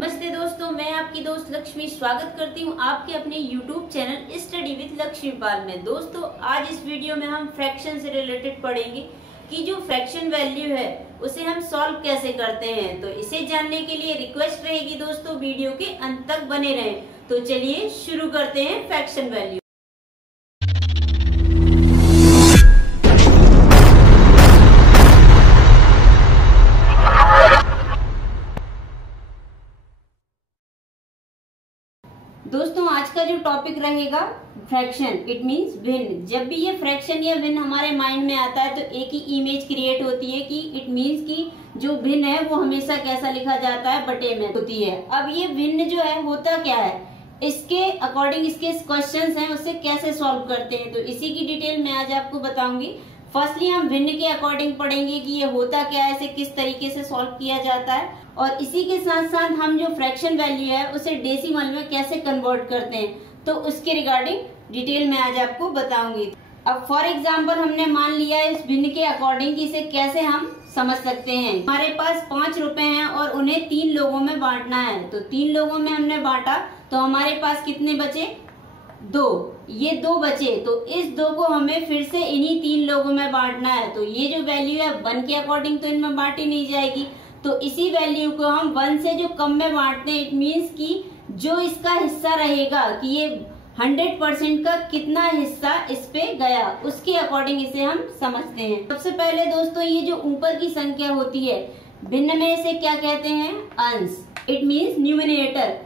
नमस्ते दोस्तों, मैं आपकी दोस्त लक्ष्मी स्वागत करती हूं आपके अपने YouTube चैनल स्टडी विद लक्ष्मीपाल में। दोस्तों, आज इस वीडियो में हम फ्रैक्शन से रिलेटेड पढ़ेंगे कि जो फ्रैक्शन वैल्यू है उसे हम सॉल्व कैसे करते हैं। तो इसे जानने के लिए रिक्वेस्ट रहेगी दोस्तों, वीडियो के अंत तक बने रहें। तो चलिए शुरू करते हैं फ्रैक्शन वैल्यू। दोस्तों, आज का जो टॉपिक रहेगा फ्रैक्शन, इट मींस भिन्न। जब भी ये फ्रैक्शन या भिन्न हमारे माइंड में आता है तो एक ही इमेज क्रिएट होती है कि इट मींस कि जो भिन्न है वो हमेशा कैसा लिखा जाता है, बटे में होती है। अब ये भिन्न जो है होता क्या है, इसके अकॉर्डिंग इसके क्वेश्चंस हैं उसे कैसे सॉल्व करते हैं, तो इसी की डिटेल मैं आज आपको बताऊंगी। फर्स्टली हम भिन्न के अकॉर्डिंग पढ़ेंगे कि ये होता क्या है, इसे किस तरीके से सॉल्व किया जाता है, और इसी के साथ साथ हम जो फ्रैक्शन वैल्यू है उसे डेसिमल में कैसे कन्वर्ट करते हैं, तो उसके रिगार्डिंग डिटेल में आज आपको बताऊंगी। अब फॉर एग्जाम्पल हमने मान लिया है इस भिन्न के अकॉर्डिंग इसे कैसे हम समझ सकते हैं। हमारे पास 5 रुपए हैं और उन्हें 3 लोगों में बांटना है। तो 3 लोगों में हमने बांटा तो हमारे पास कितने बचे, 2। ये 2 बचे, तो इस 2 को हमें फिर से इन्हीं 3 लोगों में बांटना है। तो ये जो वैल्यू है 1 के अकॉर्डिंग तो इनमें बांटी नहीं जाएगी, तो इसी वैल्यू को हम 1 से जो कम में बांटते हैं, इट मीन्स कि जो इसका हिस्सा रहेगा कि ये 100% का कितना हिस्सा इस पे गया, उसके अकॉर्डिंग इसे हम समझते हैं। सबसे पहले दोस्तों, ये जो ऊपर की संख्या होती है भिन्न में, इसे क्या कहते हैं, अंश, इट मीन्स न्यूमरेटर।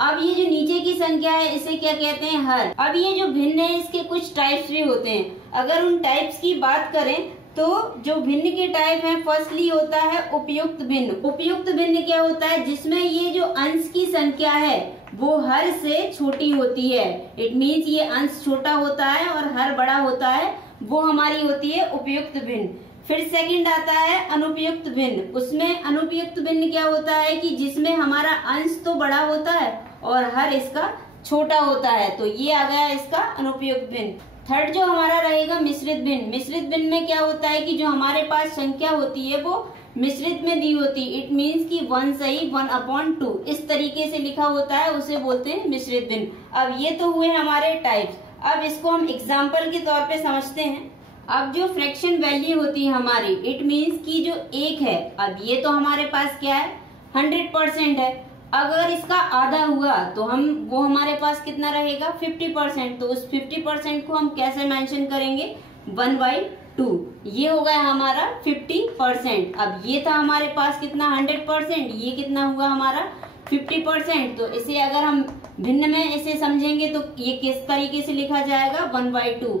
अब ये जो नीचे की संख्या है इसे क्या कहते हैं, हर। अब ये जो भिन्न है इसके कुछ टाइप्स भी होते हैं। अगर उन टाइप्स की बात करें तो जो भिन्न के टाइप हैं, फर्स्टली होता है उपयुक्त भिन्न। उपयुक्त भिन्न क्या होता है, जिसमें ये जो अंश की संख्या है वो हर से छोटी होती है। इट मीन्स ये अंश छोटा होता है और हर बड़ा होता है, वो हमारी होती है उपयुक्त भिन्न। फिर सेकंड आता है अनुपयुक्त भिन्न। उसमें अनुपयुक्त भिन्न क्या होता है कि जिसमें हमारा अंश तो बड़ा होता है और हर इसका छोटा होता है, तो ये आ गया इसका अनुपयुक्त भिन्न। थर्ड जो हमारा रहेगा मिश्रित भिन्न। मिश्रित भिन्न में क्या होता है कि जो हमारे पास संख्या होती है वो मिश्रित में दी होती है। इट मीन्स कि 1 सही 1/2 इस तरीके से लिखा होता है, उसे बोलते हैं मिश्रित भिन्न। अब ये तो हुए हमारे टाइप्स। अब इसको हम एग्जाम्पल के तौर पे समझते हैं। अब जो फ्रैक्शन वैल्यू होती है हमारी, इट मीन्स कि जो 1 है, अब ये तो हमारे पास क्या है, 100% है। अगर इसका आधा हुआ तो वो हमारे पास कितना रहेगा, 50%। तो उस 50% को हम कैसे मेंशन करेंगे, 1/2। ये हो गया हमारा 50%। अब ये था हमारे पास कितना, 100%, ये कितना हुआ हमारा 50%। तो इसे अगर हम भिन्न में इसे समझेंगे तो ये किस तरीके से लिखा जाएगा, 1/2।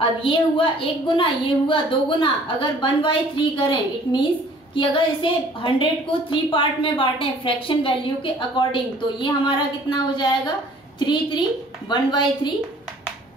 अब ये हुआ 1 गुना, ये हुआ 2 गुना। अगर 1/3 करें, इट मीन्स कि अगर इसे 100 को 3 पार्ट में बांटें फ्रैक्शन वैल्यू के अकॉर्डिंग, तो ये हमारा कितना हो जाएगा, 3 1/3।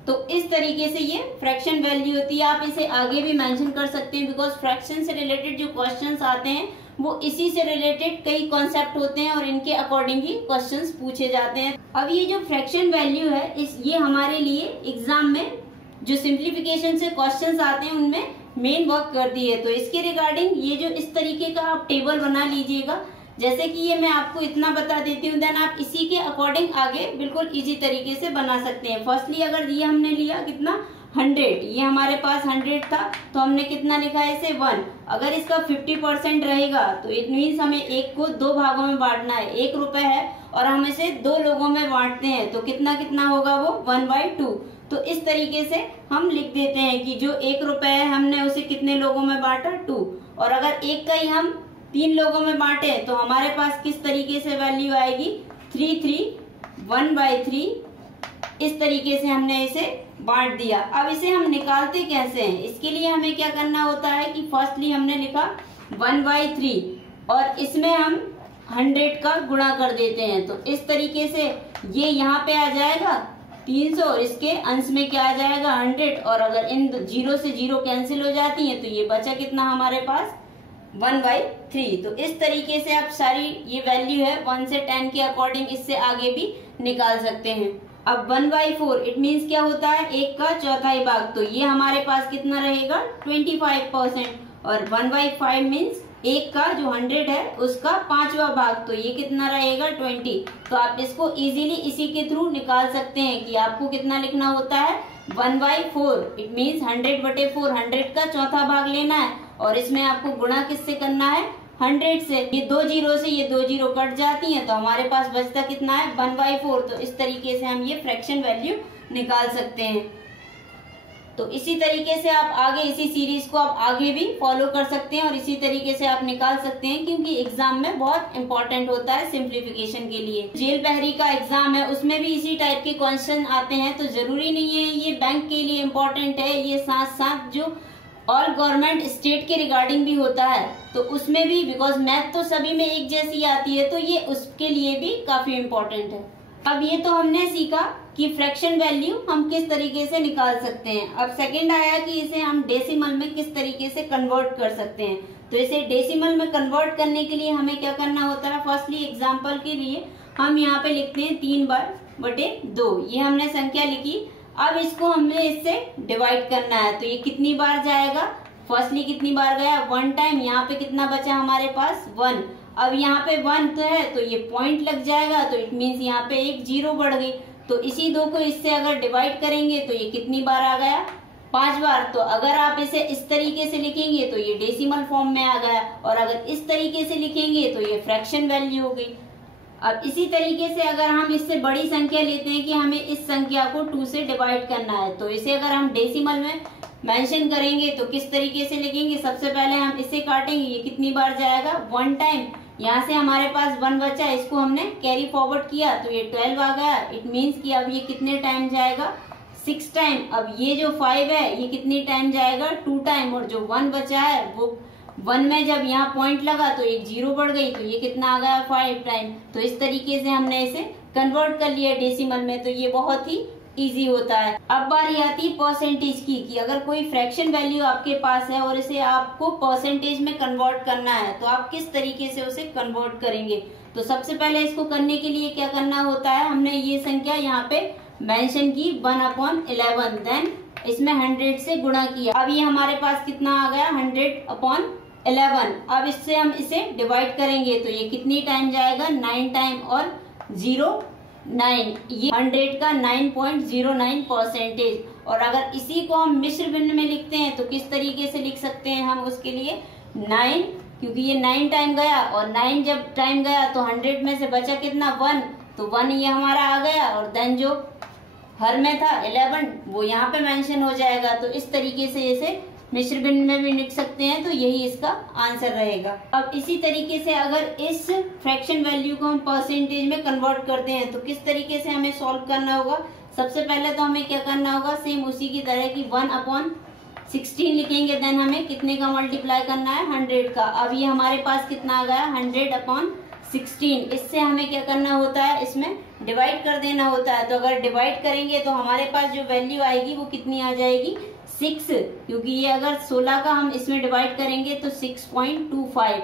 तो इस तरीके से ये फ्रैक्शन वैल्यू होती है। आप इसे आगे भी मेंशन कर सकते हैं, बिकॉज फ्रैक्शन से रिलेटेड जो क्वेश्चंस आते हैं वो इसी से रिलेटेड कई कॉन्सेप्ट होते हैं और इनके अकॉर्डिंग ही क्वेश्चंस पूछे जाते हैं। अब ये जो फ्रैक्शन वैल्यू है ये हमारे लिए एग्जाम में जो सिंप्लीफिकेशन से क्वेश्चंस आते हैं उनमें मेन वर्क करती है। तो इसके रिगार्डिंग ये जो इस तरीके का आप टेबल बना लीजिएगा, जैसे कि ये मैं आपको इतना बता देती हूँ, देन आप इसी के अकॉर्डिंग आगे बिल्कुल इजी तरीके से बना सकते हैं। फर्स्टली अगर ये हमने लिया कितना, 100, ये हमारे पास 100 था, तो हमने कितना लिखा है इसे, 1। अगर इसका 50% रहेगा तो इट मीन्स हमें 1 को 2 भागों में बांटना है। 1 रुपए है और हम इसे 2 लोगों में बांटते हैं, तो कितना कितना होगा वो, 1/2। तो इस तरीके से हम लिख देते हैं कि जो 1 रुपए है हमने उसे कितने लोगों में बांटा, 2। और अगर 1 का ही हम 3 लोगों में बांटे तो हमारे पास किस तरीके से वैल्यू आएगी, 3 1/3। इस तरीके से हमने इसे बांट दिया। अब इसे हम निकालते कैसे हैं, इसके लिए हमें क्या करना होता है कि फर्स्टली हमने लिखा 1/3 और इसमें हम 100 का गुणा कर देते हैं। तो इस तरीके से ये यहाँ पे आ जाएगा 300 और इसके अंश में क्या आ जाएगा, 100। और अगर इन 0 से 0 कैंसिल हो जाती है तो ये बचा कितना हमारे पास, 1/3। तो इस तरीके से आप सारी ये वैल्यू है 1 से 10 के अकॉर्डिंग इससे आगे भी निकाल सकते हैं। अब 1/4 इट मीन्स क्या होता है, 1 का चौथाई भाग। तो ये हमारे पास कितना रहेगा, 25%। और 1/5 मीन्स एक का जो 100 है उसका 5वां भाग, तो ये कितना रहेगा 20। तो आप इसको इजीली इसी के थ्रू निकाल सकते हैं कि आपको कितना लिखना होता है 1/4। इट मीन्स 100/4, 100 का चौथा भाग लेना है और इसमें आपको गुणा किससे करना है 100 से। ये 2 जीरो से ये 2 जीरो कट जाती हैं तो हमारे पास बचता कितना है 1/4। तो इस तरीके से हम ये फ्रैक्शन वैल्यू निकाल सकते हैं। तो इसी तरीके से आप आगे इसी सीरीज को आप आगे भी फॉलो कर सकते हैं और इसी तरीके से आप निकाल सकते हैं, क्योंकि एग्जाम में बहुत इंपॉर्टेंट होता है सिंप्लीफिकेशन के लिए। जेल बहरी का एग्जाम है उसमें भी इसी टाइप के क्वेश्चन आते हैं, तो जरूरी नहीं है ये बैंक के लिए इम्पोर्टेंट है, ये साथ साथ जो ऑल गवर्नमेंट स्टेट के रिगार्डिंग भी होता है तो उसमें भी, बिकॉज मैथ तो सभी में एक जैसी आती है तो ये उसके लिए भी काफी इम्पोर्टेंट है। अब ये तो हमने सीखा कि फ्रैक्शन वैल्यू हम किस तरीके से निकाल सकते हैं। अब सेकंड आया कि इसे हम डेसिमल में किस तरीके से कन्वर्ट कर सकते हैं। तो इसे डेसिमल में कन्वर्ट करने के लिए हमें क्या करना होता है, फर्स्टली एग्जांपल के लिए हम यहाँ पे लिखते हैं 3/2। ये हमने संख्या लिखी। अब इसको हमें इससे डिवाइड करना है, तो ये कितनी बार जाएगा, फर्स्टली कितनी बार गया 1 टाइम, यहाँ पे कितना बचा हमारे पास 1। अब यहाँ पे 1 तो है तो ये पॉइंट लग जाएगा, तो इट मीन्स यहाँ पे एक 0 बढ़ गई। तो इसी 2 को इससे अगर डिवाइड करेंगे तो ये कितनी बार आ गया 5 बार। तो अगर आप इसे इस तरीके से लिखेंगे तो ये डेसिमल फॉर्म में आ गया, और अगर इस तरीके से लिखेंगे तो ये फ्रैक्शन वैल्यू हो गई। अब इसी तरीके से अगर हम इससे बड़ी संख्या लेते हैं कि हमें इस संख्या को 2 से डिवाइड करना है, तो इसे अगर हम डेसिमल में मेंशन करेंगे तो किस तरीके से लिखेंगे, सबसे पहले हम इसे काटेंगे, ये कितनी बार जाएगा 1 टाइम। यहाँ से हमारे पास 1 बचा, इसको हमने कैरी फॉरवर्ड किया तो ये 12 आ गया। इट मीन्स कि अब ये कितने टाइम जाएगा 6 टाइम। अब ये जो 5 है ये कितनी टाइम जाएगा 2 टाइम, और जो 1 बचा है वो 1 में जब यहाँ पॉइंट लगा तो एक 0 बढ़ गई, तो ये कितना आ गया 5 टाइम। तो इस तरीके से हमने इसे कन्वर्ट कर लिया डेसिमल में, तो ये बहुत ही इजी होता है। अब बारी आती है परसेंटेज की, कि अगर कोई फ्रैक्शन वैल्यू आपके पास है और इसे आपको परसेंटेज में कन्वर्ट करना है तो आप किस तरीके से उसे कन्वर्ट करेंगे। तो सबसे पहले इसको करने के लिए क्या करना होता है, हमने ये संख्या यहाँ पे मेंशन की 1/11, देन इसमें 100 से गुणा किया। अब ये हमारे पास कितना आ गया 100/11। अब इससे हम इसे डिवाइड करेंगे तो ये कितनी टाइम जाएगा 9 टाइम, और 9, ये 100 का 9.09%। और अगर इसी को हम मिश्र भिन्न में लिखते हैं तो किस तरीके से लिख सकते हैं हम, उसके लिए 9, क्योंकि ये 9 टाइम गया, और 9 जब टाइम गया तो 100 में से बचा कितना 1, तो 1 ये हमारा आ गया, और देन जो हर में था 11 वो यहाँ पे मेंशन हो जाएगा। तो इस तरीके से इसे मिश्र भिन्न में भी लिख सकते हैं, तो यही इसका आंसर रहेगा। अब इसी तरीके से अगर इस फ्रैक्शन वैल्यू को हम परसेंटेज में कन्वर्ट करते हैं तो किस तरीके से हमें सॉल्व करना होगा। सबसे पहले तो हमें क्या करना होगा, सेम उसी की तरह की 1/16 लिखेंगे, देन हमें कितने का मल्टीप्लाई करना है 100 का। अब ये हमारे पास कितना आ गया 100/16। इससे हमें क्या करना होता है, इसमें डिवाइड कर देना होता है। तो अगर डिवाइड करेंगे तो हमारे पास जो वैल्यू आएगी वो कितनी आ जाएगी 6, क्योंकि ये अगर 16 का हम इसमें डिवाइड करेंगे तो 6.25।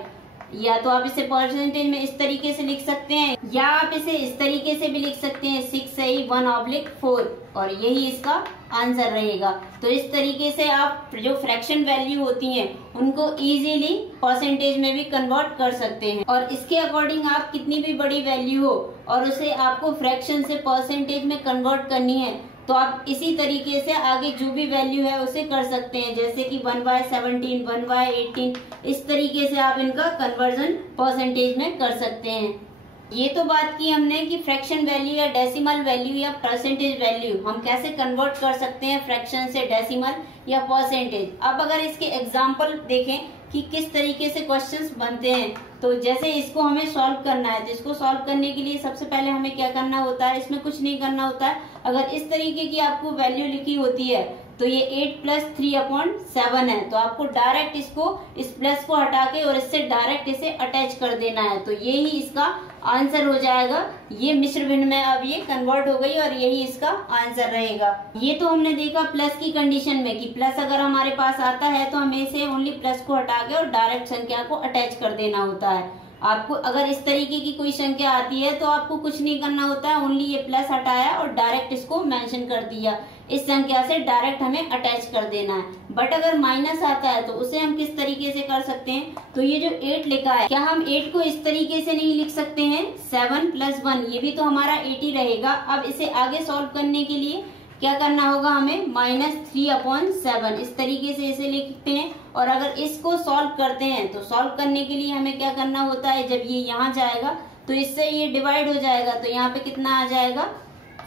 या तो आप इसे परसेंटेज में इस तरीके से लिख सकते हैं, या आप इसे इस तरीके से भी लिख सकते हैं 6 से ही 1/4, और यही इसका आंसर रहेगा। तो इस तरीके से आप जो फ्रैक्शन वैल्यू होती हैं उनको इजीली परसेंटेज में भी कन्वर्ट कर सकते हैं। और इसके अकॉर्डिंग आप कितनी भी बड़ी वैल्यू हो और उसे आपको फ्रैक्शन से परसेंटेज में कन्वर्ट करनी है तो आप इसी तरीके से आगे जो भी वैल्यू है उसे कर सकते हैं, जैसे कि 1/17, 1/18, इस तरीके से आप इनका कन्वर्जन परसेंटेज में कर सकते हैं। ये तो बात की हमने कि फ्रैक्शन वैल्यू या डेसिमल वैल्यू या परसेंटेज वैल्यू हम कैसे कन्वर्ट कर सकते हैं फ्रैक्शन से डेसिमल या परसेंटेज। अब अगर इसके एग्जाम्पल देखें कि किस तरीके से क्वेश्चंस बनते हैं, तो जैसे इसको हमें सॉल्व करना है तो इसको सॉल्व करने के लिए सबसे पहले हमें क्या करना होता है, इसमें कुछ नहीं करना होता है। अगर इस तरीके की आपको वैल्यू लिखी होती है तो ये 8 + 3/7 है, तो आपको डायरेक्ट इसको इस प्लस को हटा के और इससे डायरेक्ट इसे अटैच कर देना है, तो यही इसका आंसर हो जाएगा। ये मिश्र भिन्न में अब ये कन्वर्ट हो गई और यही इसका आंसर रहेगा। ये तो हमने देखा प्लस की कंडीशन में कि प्लस अगर हमारे पास आता है तो हमें इसे ओनली प्लस को हटा के और डायरेक्ट संख्या को अटैच कर देना होता है। आपको अगर इस तरीके की कोई संख्या आती है तो आपको कुछ नहीं करना होता है, ओनली ये प्लस हटाया और डायरेक्ट इसको मेंशन कर दिया। इस संख्या से डायरेक्ट हमें अटैच कर देना है। बट अगर माइनस आता है तो उसे हम किस तरीके से कर सकते हैं, तो ये जो 8 लिखा है, क्या हम 8 को इस तरीके से नहीं लिख सकते हैं, 7 + 1, ये भी तो हमारा 8 ही रहेगा। अब इसे आगे सॉल्व करने के लिए क्या करना होगा हमें, -3/7 इस तरीके से इसे लिखते हैं। और अगर इसको सॉल्व करते हैं तो सॉल्व करने के लिए हमें क्या करना होता है, जब ये यहाँ जाएगा तो इससे ये डिवाइड हो जाएगा, तो यहाँ पे कितना आ जाएगा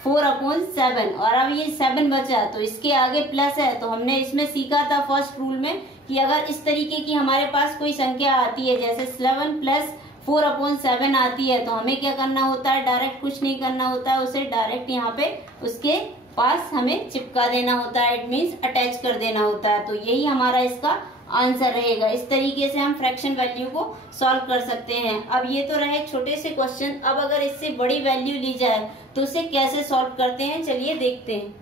4/7। और अब ये 7 बचा तो इसके आगे प्लस है, तो हमने इसमें सीखा था फर्स्ट रूल में कि अगर इस तरीके की हमारे पास कोई संख्या आती है, जैसे 7 + 4/7 आती है, तो हमें क्या करना होता है, डायरेक्ट कुछ नहीं करना होता है, उसे डायरेक्ट यहाँ पे उसके पास हमें चिपका देना होता है, इट मीन्स अटैच कर देना होता है। तो यही हमारा इसका आंसर रहेगा। इस तरीके से हम फ्रैक्शन वैल्यू को सॉल्व कर सकते हैं। अब ये तो रहे छोटे से क्वेश्चन। अब अगर इससे बड़ी वैल्यू ली जाए तो उसे कैसे सॉल्व करते हैं, चलिए देखते हैं।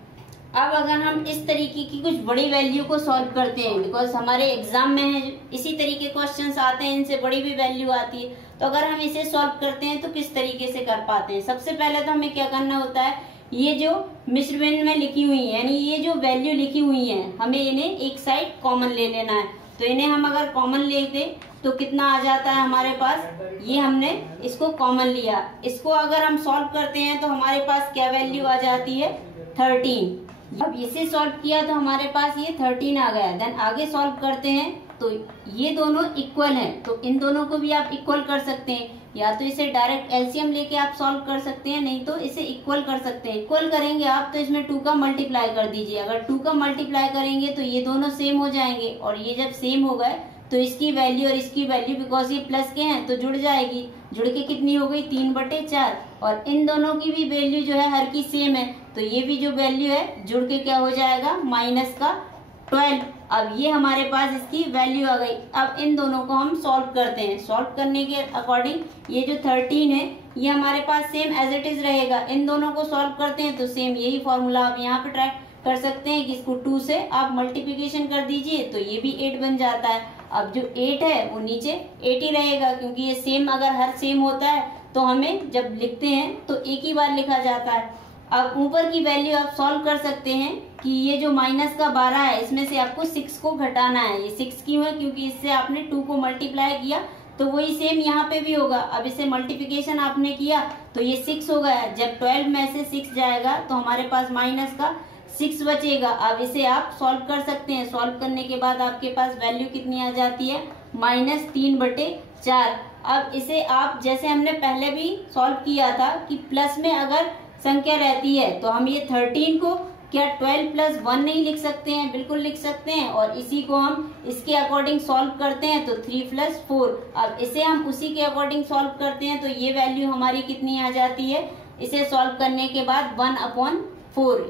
अब अगर हम इस तरीके की कुछ बड़ी वैल्यू को सॉल्व करते हैं, बिकॉज हमारे एग्जाम में है इसी तरीके क्वेश्चंस आते हैं, इनसे बड़ी भी वैल्यू आती है, तो अगर हम इसे सॉल्व करते हैं तो किस तरीके से कर पाते हैं। सबसे पहले तो हमें क्या करना होता है, ये जो मिश्र भिन्न में लिखी हुई है, यानी ये जो वैल्यू लिखी हुई है, हमें इन्हें एक साइड कॉमन ले लेना है। तो इन्हें हम अगर कॉमन लेते तो कितना आ जाता है हमारे पास, ये हमने इसको कॉमन लिया। इसको अगर हम सॉल्व करते हैं तो हमारे पास क्या वैल्यू आ जाती है, 13। अब इसे सॉल्व किया तो हमारे पास ये 13 आ गया। देन आगे सॉल्व करते हैं तो ये दोनों इक्वल हैं, तो इन दोनों को भी आप इक्वल कर सकते हैं, या तो इसे डायरेक्ट एलसीएम लेके आप सॉल्व कर सकते हैं, नहीं तो इसे इक्वल कर सकते हैं। इक्वल करेंगे आप तो इसमें 2 का मल्टीप्लाई कर दीजिए। अगर 2 का मल्टीप्लाई करेंगे तो ये दोनों सेम हो जाएंगे, और ये जब सेम हो गए तो इसकी वैल्यू और इसकी वैल्यू, बिकॉज ये प्लस के हैं तो जुड़ जाएगी। जुड़ के कितनी हो गई, 3/4। और इन दोनों की भी वैल्यू जो है हर की सेम है, तो ये भी जो वैल्यू है जुड़ के क्या हो जाएगा, -12। अब ये हमारे पास इसकी वैल्यू आ गई। अब इन दोनों को हम सॉल्व करते हैं। सॉल्व करने के अकॉर्डिंग ये जो 13 है ये हमारे पास सेम एज इट इज रहेगा। इन दोनों को सॉल्व करते हैं तो सेम यही फॉर्मूला आप यहाँ पे ट्राई कर सकते हैं कि इसको 2 से आप मल्टीप्लिकेशन कर दीजिए तो ये भी 8 बन जाता है। अब जो 8 है वो नीचे 8 ही रहेगा, क्योंकि ये सेम अगर हर सेम होता है तो हमें जब लिखते हैं तो एक ही बार लिखा जाता है। अब ऊपर की वैल्यू आप सॉल्व कर सकते हैं कि ये जो -12 है इसमें से आपको 6 को घटाना है। ये 6 क्यों है, क्योंकि इससे आपने 2 को मल्टीप्लाई किया तो वही सेम यहाँ पे भी होगा। अब इसे मल्टीप्लिकेशन आपने किया तो ये 6 हो गया। जब 12 में से 6 जाएगा तो हमारे पास -6 बचेगा। अब इसे आप सॉल्व कर सकते हैं। सॉल्व करने के बाद आपके पास वैल्यू कितनी आ जाती है, -3/4। अब इसे आप जैसे हमने पहले भी सॉल्व किया था कि प्लस में अगर संख्या रहती है तो हम ये 13 को क्या 12 + 1 नहीं लिख सकते हैं, बिल्कुल लिख सकते हैं। और इसी को हम इसके अकॉर्डिंग सॉल्व करते हैं तो 3 + 4। अब इसे हम उसी के अकॉर्डिंग सॉल्व करते हैं तो ये वैल्यू हमारी कितनी आ जाती है, इसे सॉल्व करने के बाद 1/4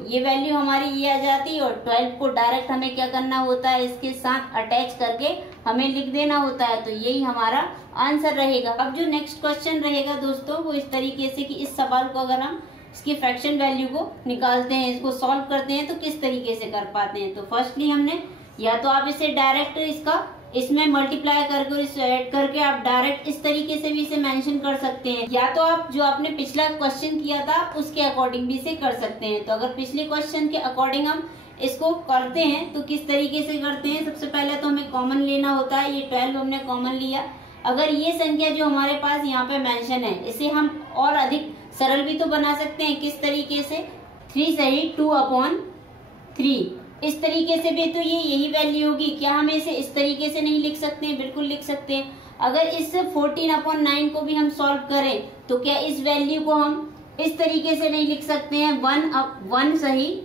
ये वैल्यू हमारी ये आ जाती है। और 12 को डायरेक्ट हमें क्या करना होता है, इसके साथ अटैच करके हमें लिख देना होता है। तो यही हमारा आंसर रहेगा। अब जो नेक्स्ट क्वेश्चन रहेगा दोस्तों वो इस तरीके से कि इस सवाल को अगर हम इसकी फ्रैक्शन वैल्यू को निकालते हैं, इसको सॉल्व करते हैं तो किस तरीके से कर पाते हैं। तो फर्स्टली हमने या तो आप इसे डायरेक्ट इसमें मल्टीप्लाई करके और इसे ऐड करके आप डायरेक्ट इस तरीके से भी इसे मेंशन कर सकते हैं, या तो आप जो आपने पिछला क्वेश्चन किया था उसके अकॉर्डिंग भी इसे कर सकते हैं। तो अगर पिछले क्वेश्चन के अकॉर्डिंग हम इसको करते हैं तो किस तरीके से करते हैं, सबसे पहले तो हमें कॉमन लेना होता है। ये 12 हमने कॉमन लिया। अगर ये संख्या जो हमारे पास यहाँ पे मेंशन है इसे हम और अधिक सरल भी तो बना सकते हैं। किस तरीके से, 3 सही 2/3 इस तरीके से भी तो ये यही वैल्यू होगी। क्या हम इसे इस तरीके से नहीं लिख सकते हैं, बिल्कुल लिख सकते हैं। अगर इस 14/9 को भी हम सॉल्व करें तो क्या इस वैल्यू को हम इस तरीके से नहीं लिख सकते हैं, 1 सही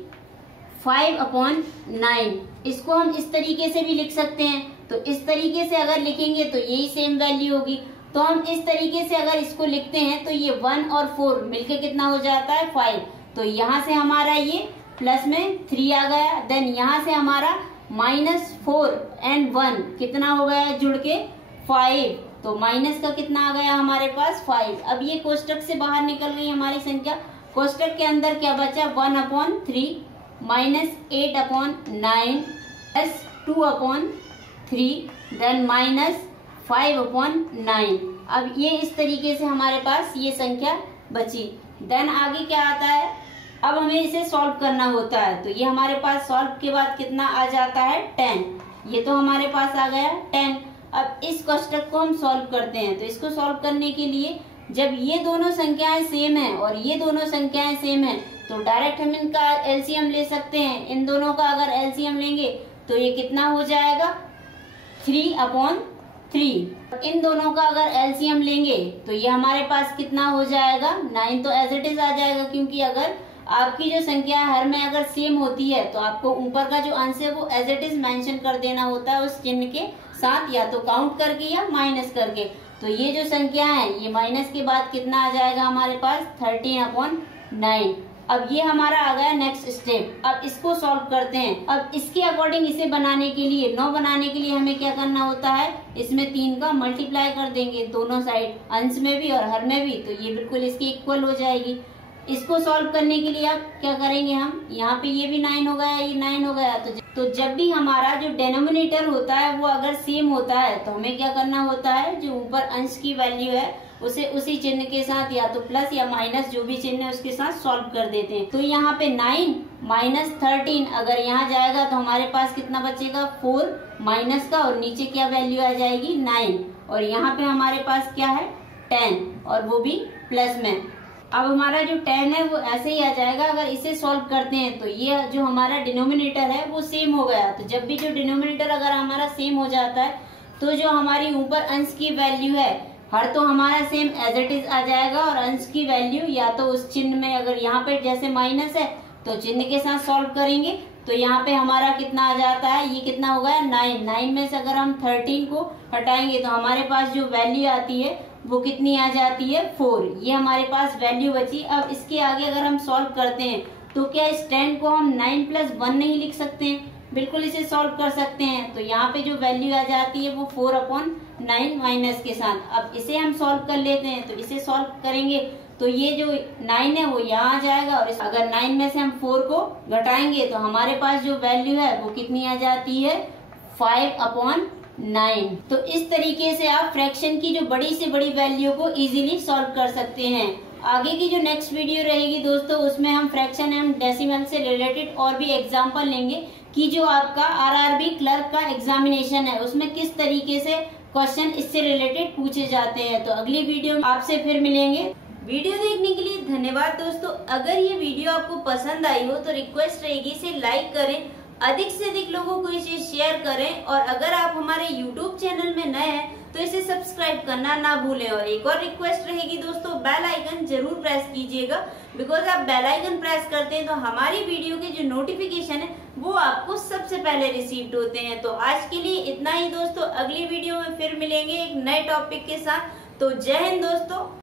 5/9 इसको हम इस तरीके से भी लिख सकते हैं। तो इस तरीके से अगर लिखेंगे तो यही सेम वैल्यू होगी। तो हम इस तरीके से अगर इसको लिखते हैं तो ये 1 और 4 मिलके कितना हो जाता है, 5। तो यहाँ से हमारा ये प्लस में 3 आ गया। देन यहाँ से हमारा -4 और 1 कितना हो गया जुड़ के 5। तो माइनस का कितना आ गया हमारे पास, 5। अब ये कोष्टक से बाहर निकल गई हमारी संख्या। कोष्टक के अंदर क्या बचा, 1/3 -8/9 +2/3 देन -5/9। अब ये इस तरीके से हमारे पास ये संख्या बची। देन आगे क्या आता है, अब हमें इसे सॉल्व करना होता है। तो ये हमारे पास सॉल्व के बाद कितना आ जाता है 10। ये तो हमारे पास आ गया 10। अब इस कोष्टक को हम सॉल्व करते हैं। तो इसको सॉल्व करने के लिए जब ये दोनों संख्याएं सेम है और ये दोनों संख्याएं सेम है तो डायरेक्ट हम इनका एलसीएम ले सकते हैं। इन दोनों का अगर एलसीएम लेंगे तो ये कितना हो जाएगा 3/3। इन दोनों का अगर एलसीएम लेंगे तो ये हमारे पास कितना हो जाएगा 9। तो एज इट इज आ जाएगा, क्योंकि अगर आपकी जो संख्या हर में अगर सेम होती है तो आपको ऊपर का जो आंसर है वो एज इट इज मेंशन कर देना होता है उस चिन्ह के साथ, या तो काउंट करके या माइनस करके। तो ये जो संख्या है ये माइनस के बाद कितना आ जाएगा हमारे पास 13/9। अब ये हमारा आ गया नेक्स्ट स्टेप। अब इसको सॉल्व करते हैं। अब इसके अकॉर्डिंग इसे बनाने के लिए 9 बनाने के लिए हमें क्या करना होता है, इसमें 3 का मल्टीप्लाई कर देंगे दोनों साइड, अंश में भी और हर में भी। तो ये बिल्कुल इसकी इक्वल हो जाएगी। इसको सॉल्व करने के लिए अब क्या करेंगे हम, यहाँ पे ये भी 9 हो गया, ये 9 हो गया। तो जब भी हमारा जो डिनोमिनेटर होता है वो अगर सेम होता है तो हमें क्या करना होता है, जो ऊपर अंश की वैल्यू है उसे उसी चिन्ह के साथ या तो प्लस या माइनस जो भी चिन्ह है उसके साथ सॉल्व कर देते हैं। तो यहाँ पे 9 माइनस 13 अगर यहाँ जाएगा तो हमारे पास कितना बचेगा 4 माइनस का, और नीचे क्या वैल्यू आ जाएगी 9, और यहाँ पे हमारे पास क्या है 10 और वो भी प्लस में। अब हमारा जो 10 है वो ऐसे ही आ जाएगा। अगर इसे सॉल्व करते हैं तो ये जो हमारा डिनोमिनेटर है वो सेम हो गया। तो जब भी जो डिनोमिनेटर अगर हमारा सेम हो जाता है तो जो हमारी ऊपर अंश की वैल्यू है हर तो हमारा सेम एज इट इज आ जाएगा, और अंश की वैल्यू या तो उस चिन्ह में, अगर यहाँ पे जैसे माइनस है तो चिन्ह के साथ सॉल्व करेंगे तो यहाँ पे हमारा कितना आ जाता है, ये कितना हो गया 9 में से अगर हम 13 को हटाएंगे तो हमारे पास जो वैल्यू आती है वो कितनी आ जाती है 4। ये हमारे पास वैल्यू बची। अब इसके आगे अगर हम सॉल्व करते हैं तो क्या इस 10 को हम 9 + 1 नहीं लिख सकते हैं, बिल्कुल इसे सॉल्व कर सकते हैं। तो यहाँ पे जो वैल्यू आ जाती है वो 4/9 माइनस के साथ। अब इसे हम सॉल्व कर लेते हैं। तो इसे सॉल्व करेंगे तो ये जो 9 है वो यहाँ आ जाएगा, और अगर 9 में से हम 4 को घटाएंगे तो हमारे पास जो वैल्यू है वो कितनी आ जाती है 5/9। तो इस तरीके से आप फ्रैक्शन की जो बड़ी से बड़ी वैल्यू को इजीली सॉल्व कर सकते हैं। आगे की जो नेक्स्ट वीडियो रहेगी दोस्तों उसमें हम फ्रैक्शन एंड डेसिमल से रिलेटेड और भी एग्जांपल लेंगे कि जो आपका आरआरबी क्लर्क का एग्जामिनेशन है उसमें किस तरीके से क्वेश्चन इससे रिलेटेड पूछे जाते हैं। तो अगली वीडियो में आपसे फिर मिलेंगे। वीडियो देखने के लिए धन्यवाद दोस्तों। अगर ये वीडियो आपको पसंद आई हो तो रिक्वेस्ट रहेगी इसे लाइक करें, अधिक से अधिक लोगों को इसे शेयर करें, और अगर आप हमारे YouTube चैनल में नए हैं तो इसे सब्सक्राइब करना ना भूलें। और एक और रिक्वेस्ट रहेगी दोस्तों, बेल आइकन जरूर प्रेस कीजिएगा, बिकॉज आप बेल आइकन प्रेस करते हैं तो हमारी वीडियो के जो नोटिफिकेशन है वो आपको सबसे पहले रिसीव्ड होते हैं। तो आज के लिए इतना ही दोस्तों, अगली वीडियो में फिर मिलेंगे एक नए टॉपिक के साथ। तो जय हिंद दोस्तों।